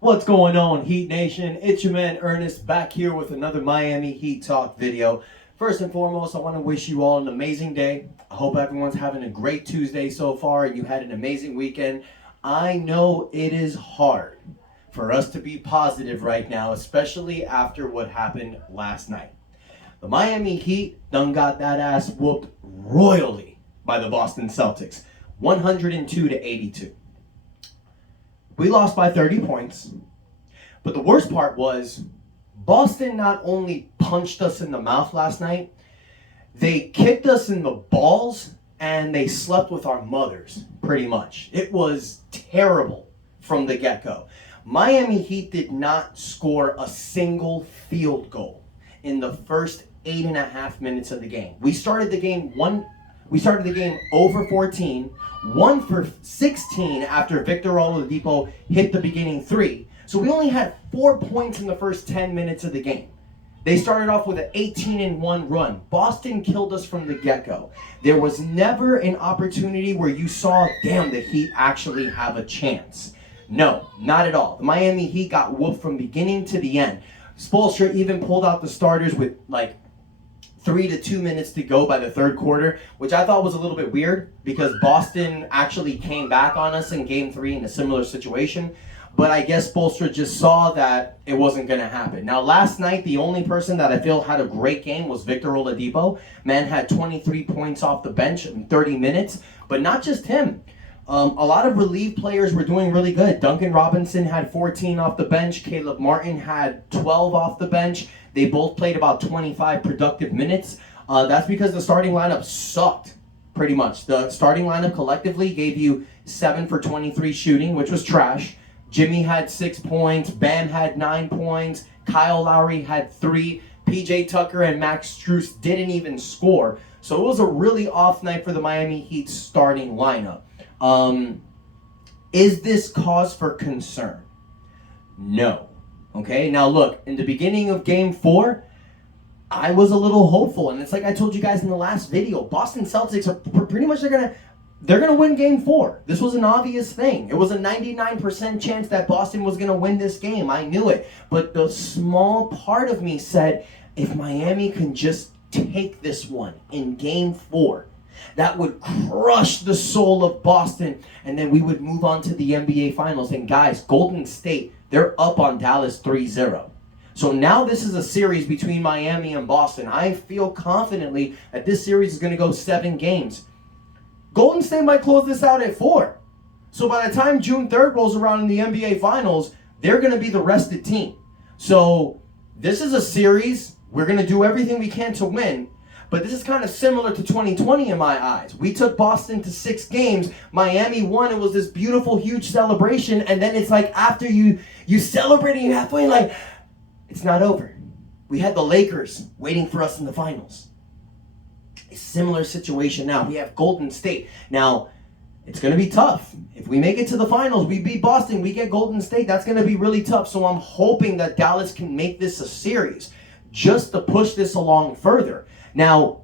What's going on, Heat Nation? It's your man Ernest back here with another Miami Heat Talk video. First and foremost, I want to wish you all an amazing day. I hope everyone's having a great Tuesday so far and you had an amazing weekend. I know it is hard for us to be positive right now, especially after what happened last night. The Miami Heat done got that ass whooped royally by the Boston Celtics, 102-82. We lost by 30 points, but the worst part was Boston not only punched us in the mouth last night, they kicked us in the balls and they slept with our mothers, pretty much. It was terrible from the get-go. Miami Heat did not score a single field goal in the first 8.5 minutes of the game. We started the game over 14, 1 for 16 after Victor Oladipo hit the beginning three. So we only had 4 points in the first 10 minutes of the game. They started off with an 18-1 run. Boston killed us from the get-go. There was never an opportunity where you saw, damn, the Heat actually have a chance. No, not at all. The Miami Heat got whooped from beginning to the end. Spoelstra even pulled out the starters with 3 to 2 minutes to go by the third quarter, which I thought was a little bit weird because Boston actually came back on us in Game 3 in a similar situation. But I guess Spoelstra just saw that it wasn't going to happen. Now, last night, the only person that I feel had a great game was Victor Oladipo. Man had 23 points off the bench in 30 minutes, but not just him. A lot of relief players were doing really good. Duncan Robinson had 14 off the bench. Caleb Martin had 12 off the bench. They both played about 25 productive minutes. That's because the starting lineup sucked, pretty much. The starting lineup collectively gave you 7 for 23 shooting, which was trash. Jimmy had 6 points. Bam had 9 points. Kyle Lowry had 3. PJ Tucker and Max Strus didn't even score. So it was a really off night for the Miami Heat starting lineup. Is this cause for concern? No. Okay, now look, in the beginning of Game 4, I was a little hopeful, and it's like I told you guys in the last video, Boston Celtics are pretty much they're gonna win Game 4. This was an obvious thing. It was a 99% chance that Boston was gonna win this game. I knew it, but the small part of me said, if Miami can just take this one in Game 4, that would crush the soul of Boston, and then we would move on to the NBA Finals. And guys, Golden State, they're up on Dallas 3-0. So now this is a series between Miami and Boston. I feel confidently that this series is going to go 7 games. Golden State might close this out at 4. So by the time June 3rd rolls around in the NBA Finals, they're going to be the rested team. So this is a series. We're going to do everything we can to win. But this is kind of similar to 2020 in my eyes. We took Boston to 6 games. Miami won. It was this beautiful, huge celebration. And then it's like after you celebrate and you halfway, like, it's not over. We had the Lakers waiting for us in the finals. A similar situation now. We have Golden State. Now, it's going to be tough. If we make it to the finals, we beat Boston, we get Golden State. That's going to be really tough. So I'm hoping that Dallas can make this a series just to push this along further. Now,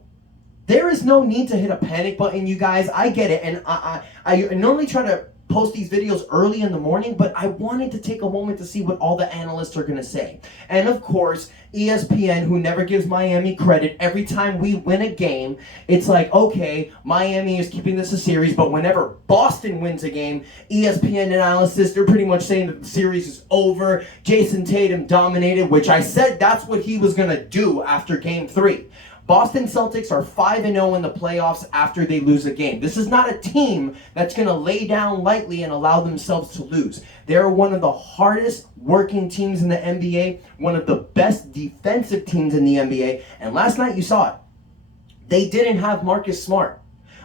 there is no need to hit a panic button, you guys. I get it. And I normally try to post these videos early in the morning, but I wanted to take a moment to see what all the analysts are going to say. And of course, ESPN, who never gives Miami credit, every time we win a game, it's like, okay, Miami is keeping this a series, but whenever Boston wins a game, ESPN analysts, they're pretty much saying that the series is over. Jason Tatum dominated, which I said that's what he was going to do after Game 3. Boston Celtics are 5-0 in the playoffs after they lose a game. This is not a team that's going to lay down lightly and allow themselves to lose. They're one of the hardest working teams in the NBA, one of the best defensive teams in the NBA, and last night you saw it. They didn't have Marcus Smart.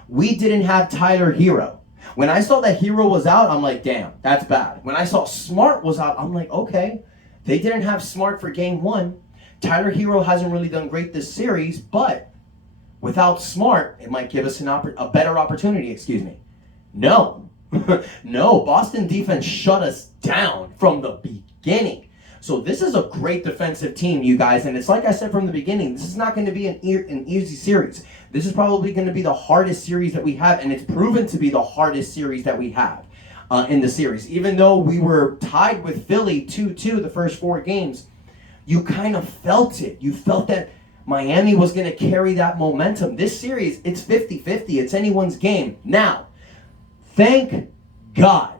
We didn't have Tyler Hero. When I saw that Hero was out, I'm like, damn, that's bad. When I saw Smart was out, I'm like, okay. They didn't have Smart for Game 1. Tyler Hero hasn't really done great this series, but without Smart, it might give us a better opportunity, No. No, Boston defense shut us down from the beginning. So this is a great defensive team, you guys. And it's like I said from the beginning, this is not going to be an easy series. This is probably going to be the hardest series that we have, and it's proven to be the hardest series that we have. in the series. Even though we were tied with Philly 2-2 the first 4 games, you kind of felt it. You felt that Miami was going to carry that momentum. This series, it's 50-50. It's anyone's game. Now, thank God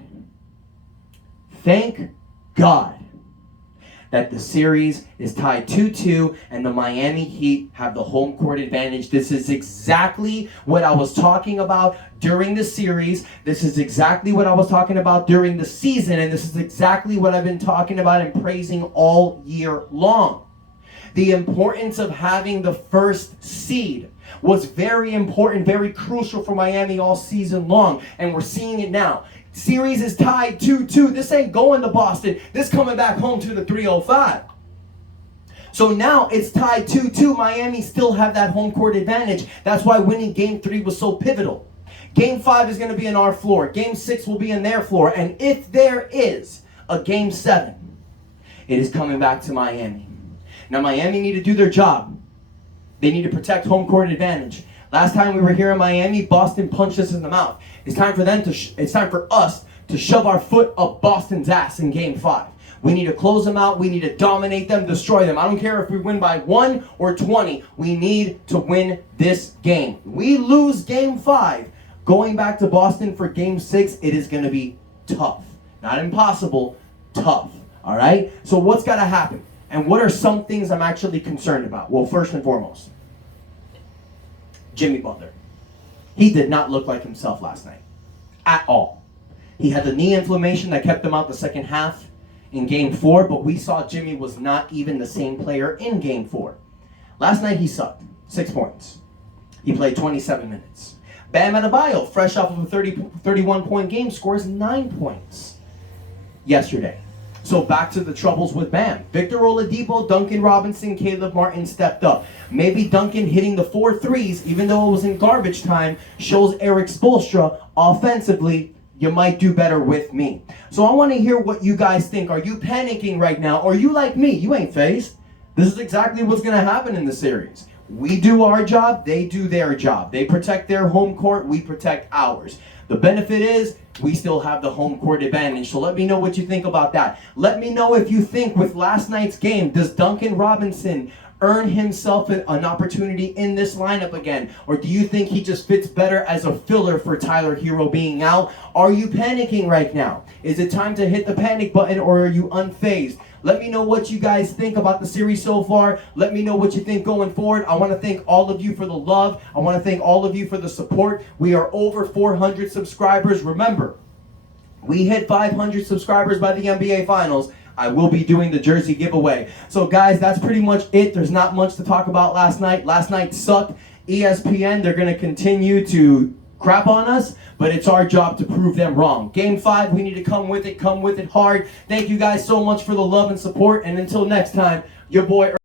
that the series is tied 2-2 and the Miami Heat have the home court advantage. This is exactly what I was talking about during the series. This is exactly what I was talking about during the season, and this is exactly what I've been talking about and praising all year long. The importance of having the first seed was very important, very crucial for Miami all season long, and we're seeing it now. Series is tied 2-2. This ain't going to Boston. This coming back home to the 305. So now it's tied 2-2. Miami still have that home court advantage. That's why winning Game 3 was so pivotal. Game 5 is going to be in our floor. Game 6 will be in their floor. And if there is a Game 7, it is coming back to Miami. Now Miami need to do their job. They need to protect home court advantage. Last time we were here in Miami, Boston punched us in the mouth. It's time for them to. It's time for us to shove our foot up Boston's ass in Game 5. We need to close them out. We need to dominate them, destroy them. I don't care if we win by 1 or 20. We need to win this game. We lose Game 5. Going back to Boston for Game 6, it is going to be tough. Not impossible, tough. All right? So what's got to happen? And what are some things I'm actually concerned about? Well, first and foremost, Jimmy Butler. He did not look like himself last night. At all. He had the knee inflammation that kept him out the second half in Game 4, but we saw Jimmy was not even the same player in Game 4. Last night he sucked. 6 points. He played 27 minutes. Bam Adebayo, fresh off of a 31-point game, scores 9 points yesterday. So back to the troubles with Bam. Victor Oladipo, Duncan Robinson, Caleb Martin stepped up. Maybe Duncan hitting the 4 threes, even though it was in garbage time, shows Eric Spoelstra offensively, you might do better with me. So I want to hear what you guys think. Are you panicking right now? Or are you like me? You ain't phased. This is exactly what's going to happen in the series. We do our job, they do their job. They protect their home court, we protect ours. The benefit is we still have the home court advantage. So let me know what you think about that. Let me know if you think with last night's game, does Duncan Robinson earn himself an opportunity in this lineup again? Or do you think he just fits better as a filler for Tyler Hero being out? Are you panicking right now? Is it time to hit the panic button, or are you unfazed? Let me know what you guys think about the series so far. Let me know what you think going forward. I want to thank all of you for the love. I want to thank all of you for the support. We are over 400 subscribers. Remember, we hit 500 subscribers by the NBA Finals. I will be doing the jersey giveaway. So guys, that's pretty much it. There's not much to talk about last night. Last night sucked. ESPN, they're going to continue to crap on us, but it's our job to prove them wrong. Game 5, we need to come with it hard. Thank you guys so much for the love and support, and until next time, your boy